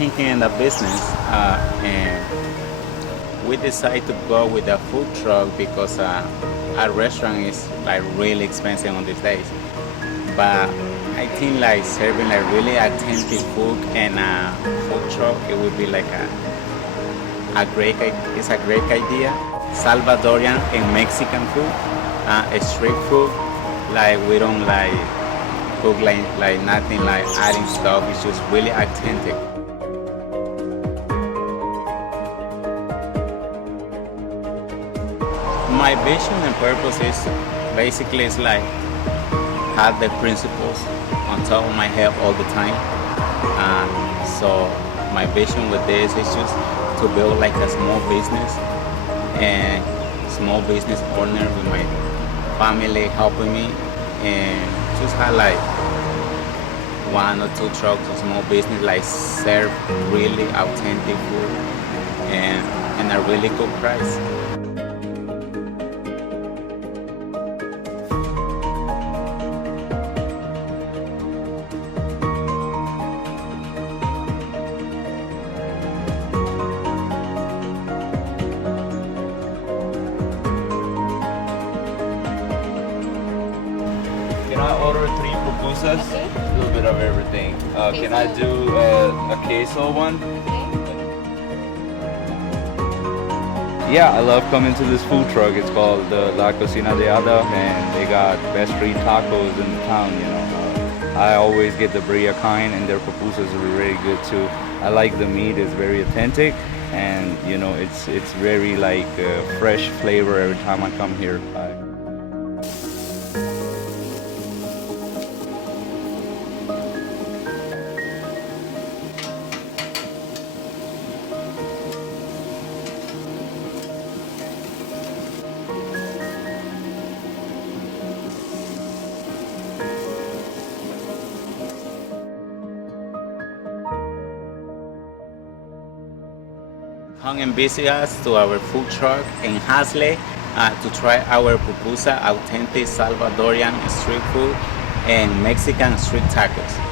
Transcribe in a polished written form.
thinking in the business, and we decided to go with a food truck because our restaurant is like really expensive on these days. But I think like serving like really authentic food and a food truck, it would be like it's a great idea. Salvadorian and Mexican food, street food. Like we don't like cook like nothing like adding stuff. It's just really authentic. My vision and purpose is basically it's like have the principles on top of my head all the time. So my vision with this is just to build like a small business and small business owner with my family helping me and just have like one or two trucks of small business like serve really authentic food and a really good price. Can I order 3 pupusas? Okay. A little bit of everything. Can I do a queso one? Yeah, I love coming to this food truck. It's called the La Cocina and they got best street tacos in the town, you know. I always get the birria kind and their pupusas are really good too. I like the meat, it's very authentic and you know, it's very like fresh flavor every time I come here. Come and visit us to our food truck in Hasley to try our pupusa, authentic Salvadorian street food and Mexican street tacos.